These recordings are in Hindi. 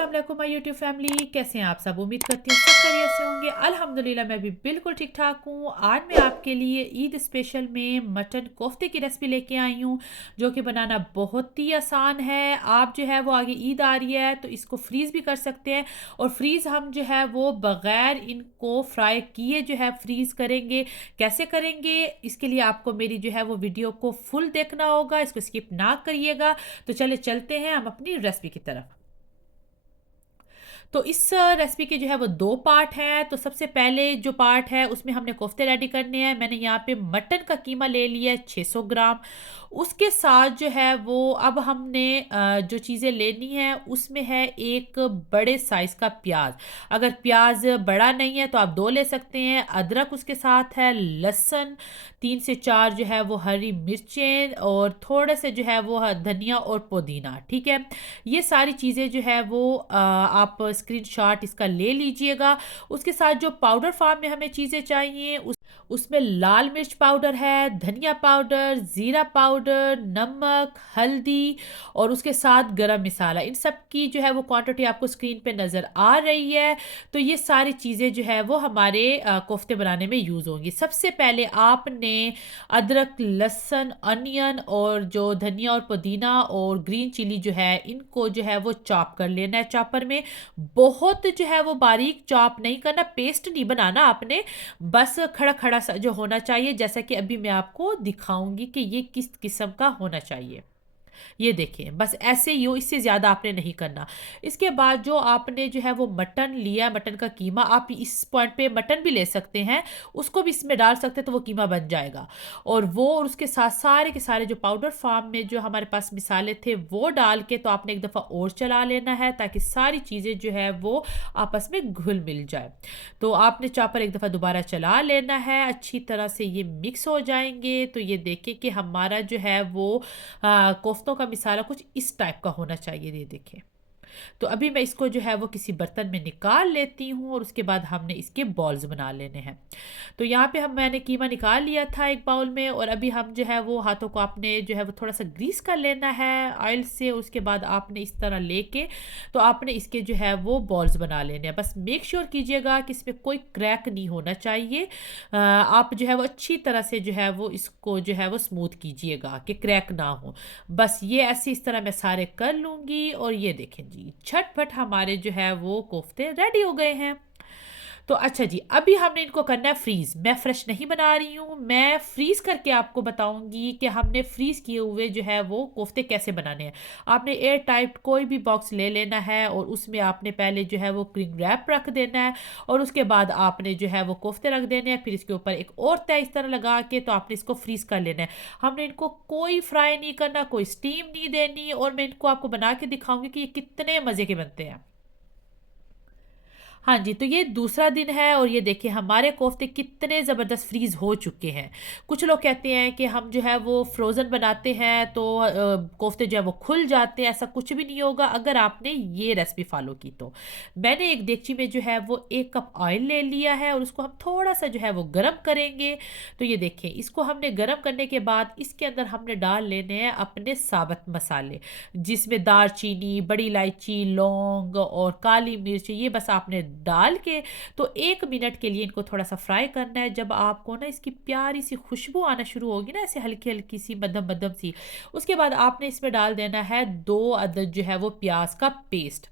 अस्सलाम वालेकुम माय यूट्यूब फैमिली, कैसे हैं आप सब। उम्मीद करती हूँ सब खैरियत से होंगे। अल्हम्दुलिल्लाह मैं भी बिल्कुल ठीक ठाक हूँ। आज मैं आपके लिए ईद स्पेशल में मटन कोफ्ते की रेसिपी लेके आई हूँ, जो कि बनाना बहुत ही आसान है। आप जो है वो आगे ईद आ रही है तो इसको फ्रीज़ भी कर सकते हैं, और फ्रीज़ हम जो है वो बग़ैर इनको फ्राई किए जो है फ्रीज़ करेंगे। कैसे करेंगे इसके लिए आपको मेरी जो है वो वीडियो को फुल देखना होगा, इसको स्किप ना करिएगा। तो चले चलते हैं हम अपनी रेसिपी की तरफ। तो इस रेसिपी के जो है वो 2 पार्ट हैं। तो सबसे पहले जो पार्ट है उसमें हमने कोफ्ते रेडी करने हैं। मैंने यहाँ पे मटन का कीमा ले लिया है 600 ग्राम। उसके साथ जो है वो अब हमने जो चीज़ें लेनी है उसमें है एक बड़े साइज़ का प्याज। अगर प्याज बड़ा नहीं है तो आप 2 ले सकते हैं। अदरक उसके साथ है, लहसुन 3 से 4 जो है वो हरी मिर्चें, और थोड़े से जो है वो धनिया और पुदीना। ठीक है, ये सारी चीज़ें जो है वो आप स्क्रीनशॉट इसका ले लीजिएगा। उसके साथ जो पाउडर फॉर्म में हमें चीज़ें चाहिए उसमें लाल मिर्च पाउडर है, धनिया पाउडर, ज़ीरा पाउडर, नमक, हल्दी, और उसके साथ गरम मसाला। इन सब की जो है वो क्वांटिटी आपको स्क्रीन पे नज़र आ रही है। तो ये सारी चीज़ें जो है वो हमारे कोफ्ते बनाने में यूज़ होंगी। सबसे पहले आपने अदरक, लहसुन, अनियन और जो धनिया और पुदीना और ग्रीन चिली जो है इनको जो है वो चॉप कर लेना है चॉपर में। बहुत जो है वो बारीक चॉप नहीं करना, पेस्ट नहीं बनाना आपने, बस खड़ा खड़ा सा जो होना चाहिए, जैसा कि अभी मैं आपको दिखाऊंगी कि ये किस किस्म का होना चाहिए। ये देखिए बस ऐसे ही हो, इससे ज़्यादा आपने नहीं करना। इसके बाद जो आपने जो है वो मटन लिया, मटन का कीमा, आप इस पॉइंट पे मटन भी ले सकते हैं, उसको भी इसमें डाल सकते हैं तो वो कीमा बन जाएगा। और वो और उसके साथ सारे के सारे जो पाउडर फॉर्म में जो हमारे पास मिसाले थे वो डाल के तो आपने एक दफ़ा और चला लेना है, ताकि सारी चीज़ें जो है वो आपस में घुल मिल जाए। तो आपने चॉपर एक दफ़ा दोबारा चला लेना है, अच्छी तरह से ये मिक्स हो जाएंगे। तो ये देखें कि हमारा जो है वो कोफ्तों का मिसाला कुछ इस टाइप का होना चाहिए। ये देखें। तो अभी मैं इसको जो है वो किसी बर्तन में निकाल लेती हूँ, और उसके बाद हमने इसके बॉल्स बना लेने हैं। तो यहाँ पे मैंने कीमा निकाल लिया था एक बाउल में, और अभी हम जो है वो हाथों को आपने जो है वो थोड़ा सा ग्रीस कर लेना है ऑयल से। उसके बाद आपने इस तरह लेके तो आपने इसके जो है वो बॉल्स बना लेने हैं। बस मेक श्योर कीजिएगा कि इसमें कोई क्रैक नहीं होना चाहिए। आप जो है वो अच्छी तरह से जो है वो इसको जो है वो स्मूथ कीजिएगा कि क्रैक ना हो। बस ये ऐसे इस तरह मैं सारे कर लूँगी। और ये देखें जी, झटपट हमारे जो है वो कोफ्ते रेडी हो गए हैं। तो अच्छा जी, अभी हमने इनको करना है फ्रीज़। मैं फ्रेश नहीं बना रही हूँ, मैं फ्रीज़ करके आपको बताऊंगी कि हमने फ्रीज़ किए हुए जो है वो कोफ्ते कैसे बनाने हैं। आपने एयर टाइट कोई भी बॉक्स ले लेना है, और उसमें आपने पहले जो है वो क्लिंग रैप रख देना है, और उसके बाद आपने जो है वो कोफ्ते रख देने हैं। फिर इसके ऊपर एक और तय इस तरह लगा के तो आपने इसको फ्रीज़ कर लेना है। हमने इनको कोई फ्राई नहीं करना, कोई स्टीम नहीं देनी, और मैं इनको आपको बना के दिखाऊंगी कि ये कितने मज़े के बनते हैं। हाँ जी, तो ये दूसरा दिन है, और ये देखिए हमारे कोफ्ते कितने ज़बरदस्त फ्रीज़ हो चुके हैं। कुछ लोग कहते हैं कि हम जो है वो फ्रोज़न बनाते हैं तो कोफ्ते जो है वो खुल जाते हैं। ऐसा कुछ भी नहीं होगा अगर आपने ये रेसिपी फ़ॉलो की तो। मैंने एक देगची में जो है वो 1 कप ऑयल ले लिया है, और उसको हम थोड़ा-सा जो है वो गरम करेंगे। तो ये देखिए, इसको हमने गरम करने के बाद इसके अंदर हमने डाल लेने हैं अपने साबुत मसाले, जिसमें दालचीनी, बड़ी इलायची, लौंग और काली मिर्च, ये बस आपने डाल के तो 1 मिनट के लिए इनको थोड़ा-सा फ्राई करना है। जब आपको ना इसकी प्यारी सी खुशबू आना शुरू होगी ना, ऐसे हल्की-हल्की सी मध्यम-मध्यम सी, उसके बाद आपने इसमें डाल देना है 2 अदद जो है वो प्याज़ का पेस्ट।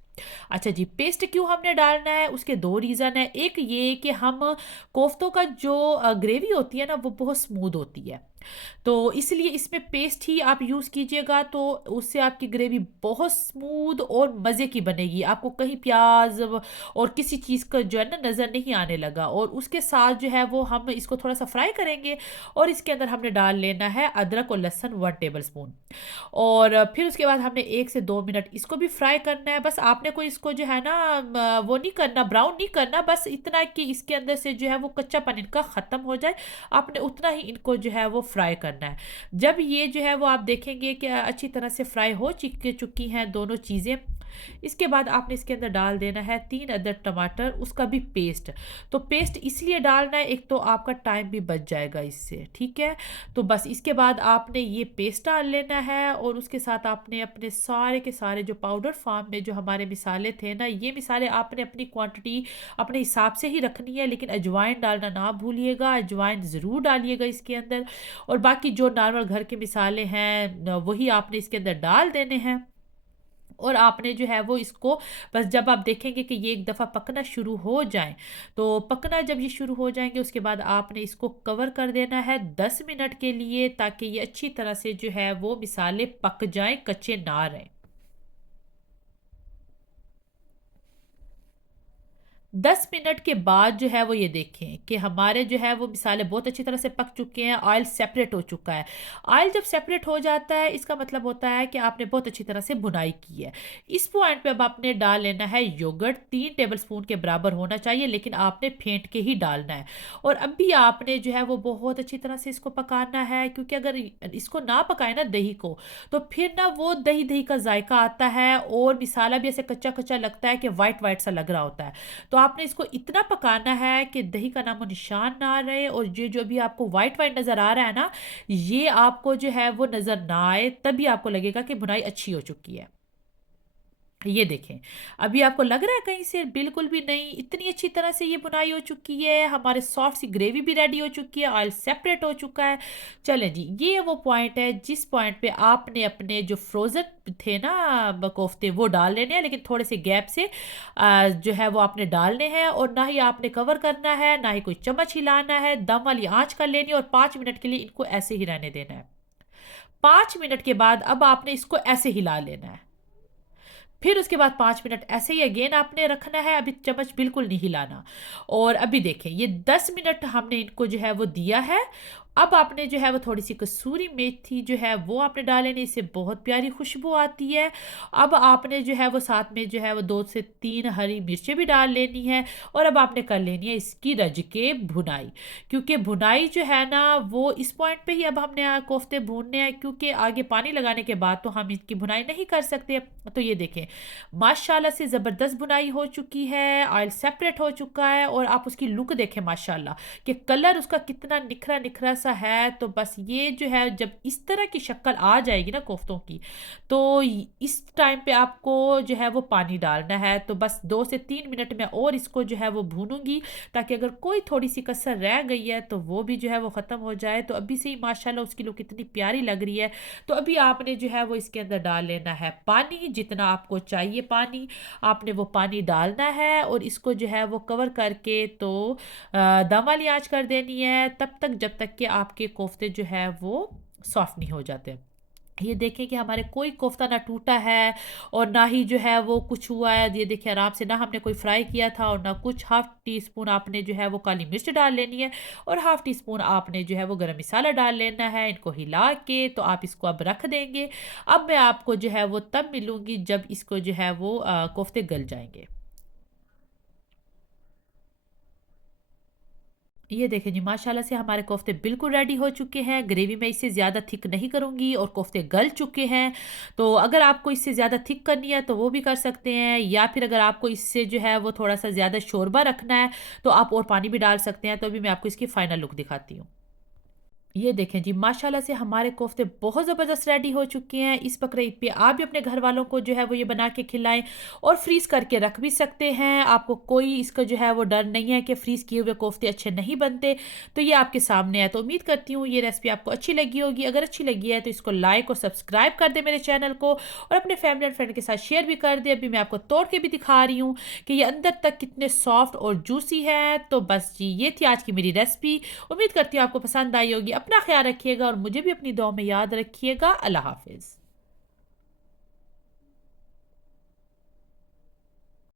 अच्छा जी, पेस्ट क्यों हमने डालना है, उसके 2 रीज़न है। एक ये कि हम कोफ्तों का जो ग्रेवी होती है ना वो बहुत स्मूथ होती है, तो इसलिए इसमें पेस्ट ही आप यूज़ कीजिएगा, तो उससे आपकी ग्रेवी बहुत स्मूथ और मज़े की बनेगी। आपको कहीं प्याज और किसी चीज़ का जो है ना नज़र नहीं आने लगा। और उसके साथ जो है वो हम इसको थोड़ा सा फ्राई करेंगे, और इसके अंदर हमने डाल लेना है अदरक और लहसुन 1 टेबल स्पून। और फिर उसके बाद हमने 1 से 2 मिनट इसको भी फ्राई करना है। बस आपने कोई इसको जो है ना वो नहीं करना, ब्राउन नहीं करना, बस इतना कि इसके अंदर से जो है वो कच्चापन इनका ख़त्म हो जाए। आपने उतना ही इनको जो है वो फ्राई करना है। जब ये जो है वो आप देखेंगे कि अच्छी तरह से फ्राई हो चुकी हैं दोनों चीज़ें, इसके बाद आपने इसके अंदर डाल देना है 3 अदद टमाटर, उसका भी पेस्ट। तो पेस्ट इसलिए डालना है, एक तो आपका टाइम भी बच जाएगा इससे, ठीक है। तो बस इसके बाद आपने ये पेस्ट डाल लेना है और उसके साथ आपने अपने सारे के सारे जो पाउडर फॉर्म में जो हमारे मिसाले थे ना, ये मिसाले आपने अपनी क्वांटिटी अपने हिसाब से ही रखनी है, लेकिन अजवाइन डालना ना भूलिएगा, अजवाइन ज़रूर डालिएगा इसके अंदर। और बाकी जो नॉर्मल घर के मिसाले हैं वही आपने इसके अंदर डाल देने हैं। और आपने जो है वो इसको बस जब आप देखेंगे कि ये एक दफ़ा पकना शुरू हो जाए, तो पकना जब ये शुरू हो जाएंगे उसके बाद आपने इसको कवर कर देना है 10 मिनट के लिए, ताकि ये अच्छी तरह से जो है वो मिसाले पक जाएं, कच्चे ना रहें। 10 मिनट के बाद जो है वो ये देखें कि हमारे जो है वो मिसाले बहुत अच्छी तरह से पक चुके हैं, ऑयल सेपरेट हो चुका है। ऑयल जब सेपरेट हो जाता है इसका मतलब होता है कि आपने बहुत अच्छी तरह से भुनाई की है। इस पॉइंट पे अब आपने डाल लेना है योगर्ट, 3 टेबल स्पून के बराबर होना चाहिए, लेकिन आपने फेंट के ही डालना है। और अब भी आपने जो है वो बहुत अच्छी तरह से इसको पकाना है, क्योंकि अगर इसको ना पकाए ना दही को, तो फिर ना वो दही दही का जायका आता है और मिसाला भी ऐसे कच्चा कच्चा लगता है कि वाइट वाइट सा लग रहा होता है। तो आपने इसको इतना पकाना है कि दही का नामो निशान ना रहे, और ये जो भी आपको वाइट वाइट नज़र आ रहा है ना, ये आपको जो है वो नज़र ना आए, तभी आपको लगेगा कि भुनाई अच्छी हो चुकी है। ये देखें, अभी आपको लग रहा है कहीं से? बिल्कुल भी नहीं, इतनी अच्छी तरह से ये बुनाई हो चुकी है, हमारे सॉफ्ट सी ग्रेवी भी रेडी हो चुकी है, ऑयल सेपरेट हो चुका है। चलें जी, ये वो पॉइंट है जिस पॉइंट पे आपने अपने जो फ्रोज़न थे ना कोफ्ते, वो डाल लेने हैं, लेकिन थोड़े से गैप से जो है वो आपने डालने हैं। और ना ही आपने कवर करना है, ना ही कोई चम्मच हिलाना है, दम वाली आंच कर लेनी है और 5 मिनट के लिए इनको ऐसे ही रहने देना है। 5 मिनट के बाद अब आपने इसको ऐसे हिला लेना है, फिर उसके बाद 5 मिनट ऐसे ही अगेन आपने रखना है, अभी चम्मच बिल्कुल नहीं हिलाना। और अभी देखें, ये 10 मिनट हमने इनको जो है वो दिया है। अब आपने जो है वो थोड़ी सी कसूरी मेथी जो है वो आपने डालेनी, इससे बहुत प्यारी खुशबू आती है। अब आपने जो है वो साथ में जो है वो 2 से 3 हरी मिर्चें भी डाल लेनी है। और अब आपने कर लेनी है इसकी रज के भुनाई, क्योंकि भुनाई जो है ना वो इस पॉइंट पे ही अब हमने कोफ्ते भूनने हैं, क्योंकि आगे पानी लगाने के बाद तो हम इसकी भुनाई नहीं कर सकते। तो ये देखें, माशाल्लाह से ज़बरदस्त बुनाई हो चुकी है, ऑयल सेपरेट हो चुका है, और आप उसकी लुक देखें माशाल्लाह कि कलर उसका कितना निखरा निखरा सा है। तो बस ये जो है जब इस तरह की शक्ल आ जाएगी ना कोफ्तों की, तो इस टाइम पे आपको जो है वो पानी डालना है। तो बस 2 से 3 मिनट में और इसको जो है वो भूनूंगी, ताकि अगर कोई थोड़ी सी कसर रह गई है तो वो भी जो है वो ख़त्म हो जाए। तो अभी से ही माशाल्लाह उसकी लुक इतनी प्यारी लग रही है। तो अभी आपने जो है वो इसके अंदर डाल लेना है पानी, जितना आपको चाहिए पानी आपने वो पानी डालना है, और इसको जो है वो कवर करके तो दम वाली आंच कर देनी है तब तक जब तक कि आपके कोफ्ते जो है वो सॉफ्ट नहीं हो जाते। ये देखें कि हमारे कोई कोफ्ता ना टूटा है और ना ही जो है वो कुछ हुआ है। ये देखिए आराम से, ना हमने कोई फ्राई किया था और ना कुछ। 1/2 टी स्पून आपने जो है वो काली मिर्च डाल लेनी है, और 1/2 टी स्पून आपने जो है वो गरम मसाला डाल लेना है। इनको हिला के तो आप इसको अब रख देंगे। अब मैं आपको जो है वो तब मिलूँगी जब इसको जो है वो कोफ्ते गल जाएंगे। ये देखें जी, माशाल्लाह से हमारे कोफ्ते बिल्कुल रेडी हो चुके हैं। ग्रेवी मैं इससे ज़्यादा थिक नहीं करूँगी और कोफ्ते गल चुके हैं। तो अगर आपको इससे ज़्यादा थिक करनी है तो वो भी कर सकते हैं, या फिर अगर आपको इससे जो है वो थोड़ा सा ज़्यादा शोरबा रखना है तो आप और पानी भी डाल सकते हैं। तो अभी मैं आपको इसकी फ़ाइनल लुक दिखाती हूँ। ये देखें जी, माशाल्लाह से हमारे कोफ्ते बहुत ज़बरदस्त रेडी हो चुके हैं। इस बकरीद पे आप भी अपने घर वालों को जो है वो ये बना के खिलाएं, और फ्रीज़ करके रख भी सकते हैं। आपको कोई इसका जो है वो डर नहीं है कि फ्रीज़ किए हुए कोफ्ते अच्छे नहीं बनते। तो ये आपके सामने है। तो उम्मीद करती हूँ ये रेसिपी आपको अच्छी लगी होगी। अगर अच्छी लगी है तो इसको लाइक और सब्सक्राइब कर दें मेरे चैनल को, और अपने फैमिली एंड फ्रेंड के साथ शेयर भी कर दें। अभी मैं आपको तोड़ के भी दिखा रही हूँ कि ये अंदर तक कितने सॉफ्ट और जूसी है। तो बस जी, ये थी आज की मेरी रेसिपी। उम्मीद करती हूँ आपको पसंद आई होगी। अपना ख्याल रखिएगा और मुझे भी अपनी दुआ में याद रखिएगा। अल्लाह हाफिज़।